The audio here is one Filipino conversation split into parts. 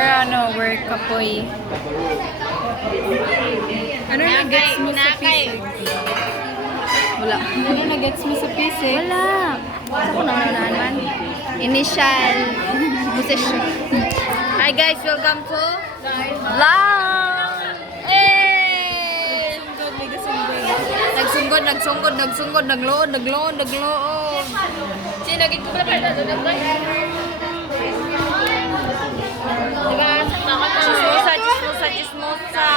we're kapoy. Ano na gets mo sa physics? Wala. Ano na gets mo sa physics? Wala. Sa ko naman man. Initial position. Hi guys, welcome to vlog. Hey! Nagsungkod, naglood. Sino gito pala pala doon guys? Diba? Chismosa.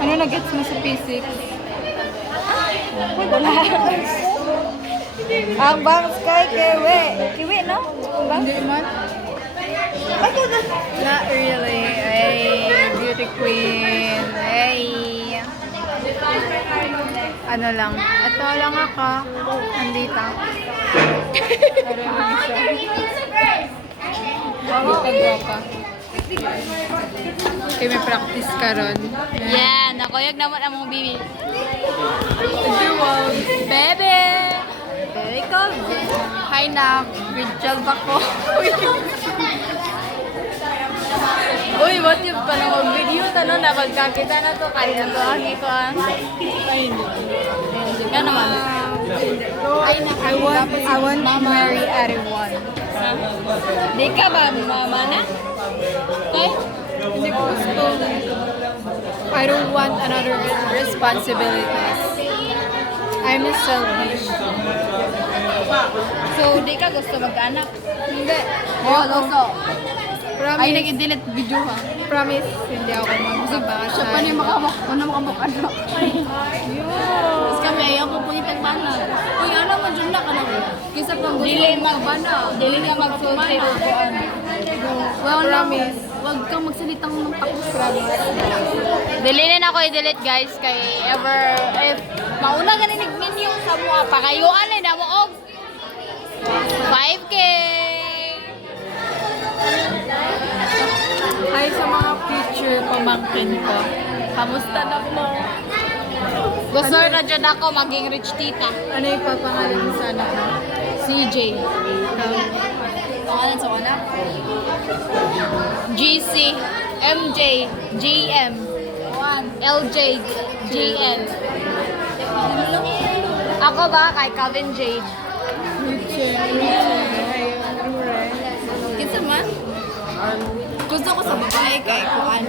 Ano na gets mo sa physics? Wala. Ang bang sky kiwi. Kiwi, no? Hindi man. Not really. Ay, beauty queen. Ay. Ano lang. Ito lang ako. Nandito. Gwapa. Okay, may practice ka ron. Yan, nakuyog naman ang mong bibi. Bebe! Ikaw. Hi, Nak. Good job ako. Uy, what if ka na mag-video? Tanong na magkakita na to. Kaya to ang iko ang... Ay, hindi. Yan naman. Ay, I want to marry everyone. Di ka ba mamana? Okay? Hindi ko gusto. I don't want another responsibilities. I'm selfish. So, di ka gusto mag-anak? Hindi. Oo, gusto. Ay, Promise. nag-delete video ha. Promise, hindi ako magsabahan. Siya pa niya makamok. Ano makamok-anak? Yun. Tapos kami, ayaw po po itang bana. Uy, ano man dyan na ka na? Kisa pang gusto mo bana. Dili ka magsulti. Well, Promise. Huwag kang magsalitang ng takos. Dilinin ako i-delete guys. Kay ever, if mauna ganinig ninyo sa mga pakayuan eh, na mo og 5K. Hi sa mga future pamangkin ko. Kamusta na mo? Gusto na dyan ako maging rich tita. Ano yung papangalan mo sa anak mo? CJ. Pangalan sa anak? GC, MJ, GM, LJ, GN. Ako ba? Kay Calvin J. Kinsa man? Gusto ko sa babae kay Kuan.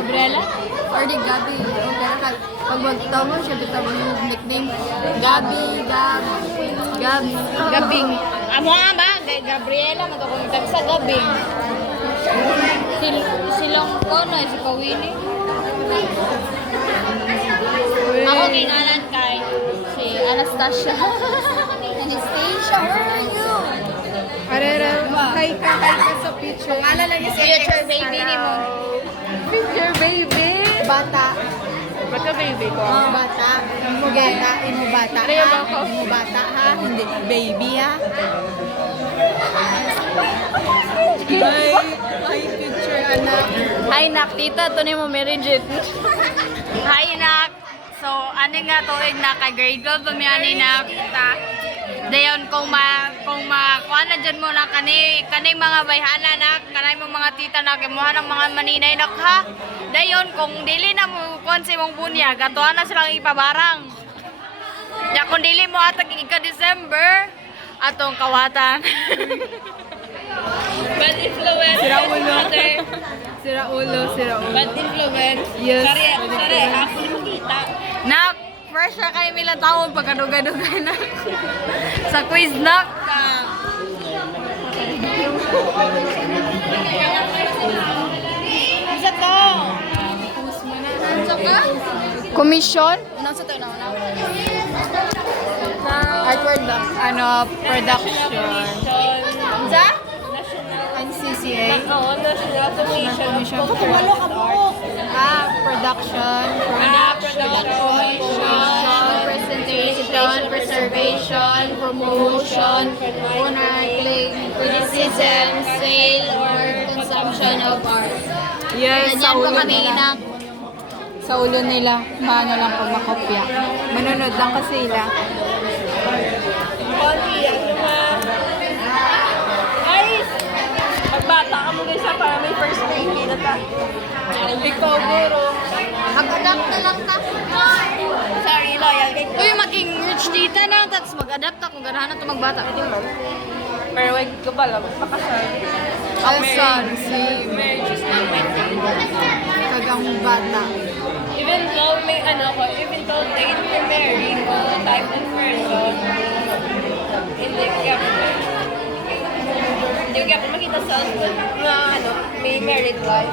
Gabriela? Or di Gabi. Pag magtamo siya, bitaw mo yung nickname. Gabi, Gabing. Amo nga ba? Kay Gabriela, magkakong sa Gabing. Silang ko na, si Kawini. Ako gingalan kay si Anastasia. Anastasia, where are you? Arera, hi ka sa picture. Pangalan lang yung future baby ni mo. Future baby. Bata. Baka baby ko. Bata. Imo bata. Imo bata. Ano yung ha? ako? Imo bata ha? Hindi. Baby ha? Hi picture anak. Hi, Nak. Tita, ito ni mo, Mary Jane. Hi, Nak. So, ano nga tuig na kay grade 12 pamiyani na kita. Dayon kung kuha na dyan mo na kanay mga bayhana na, kanay mong mga tita na, kimuha ng mga maninay na ha. Dayon kung dili na mo kuhan si mong bunya, gatuhan na silang ipabarang. Ya kung dili mo atag ika-December, atong kawatan. Bad influence. Sira ulo. Bad influence. Yes. Sorry, hapon mo kita. Nak, fresh na kayo milang taon pagkadugay-dugay na. Sa quiz, nak. Isa to. Isa ka? Commission? Unang sa to na. Artwork ba? Ano, production. Isa? NCCA. Oo, national commission. Kumalo ka po. Production. Presentation, preservation, promotion, owner, claim, criticism, sale, or consumption of art. Yes, Ganyan pa kami na. Sa sa ulo nila. Maano lang po makopya. Manunod lang kasi sila. Konti, ano nga. Guys! Magbata ka mo guys para may first baby na ta. Ikaw, guro. Mag-adapt na lang ta. Sorry, loyal kay Uy, maging rich tita na. Tapos mag-adapt ako. Ganahan na ito magbata. Pero wag ko pala, magpakasal. Alsan, si Marriage is not my thing. Kagang bata. Even though may ano ko, even though they marry ko, type of person, hindi ko kaya makita sa husband na ano, may married life.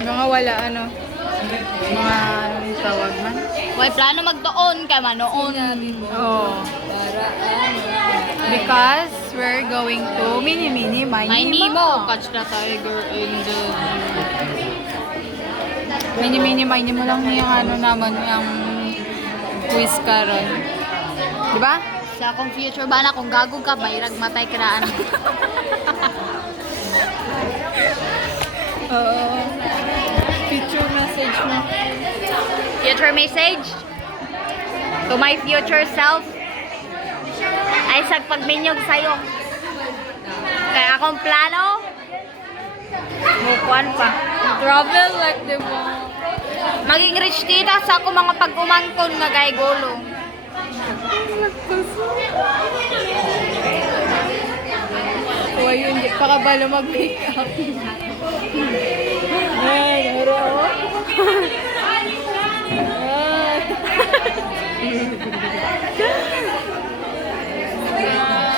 Mga wala ano. Mga anong tawag man. May plano magdoon kay manoon. Oh. Because we're going to Mini-Mini, May Nemo. Catch the tiger in the... Mini-Mini, mo lang yung ano naman, yung quiz karon. Diba? Sa akong future bana, kung gago ka, bayrag matay kiraan. Oo. Future message mo. Future message? To my future self, ay sagpagminyog sa'yo. Kaya akong plano, mukuan pa. Travel like the mo. Maging rich tita sa ako mga pag-umangkon nga gay gulong. Huwag yun, di pa kabalo mag-makeup. Ay, naro. Ay.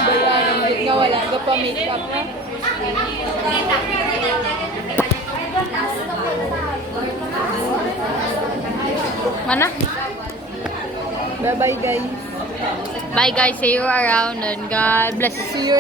Bayaran, di nga wala ka pa makeup na. Mana? Bye-bye guys. Bye guys, see you around and God bless. See you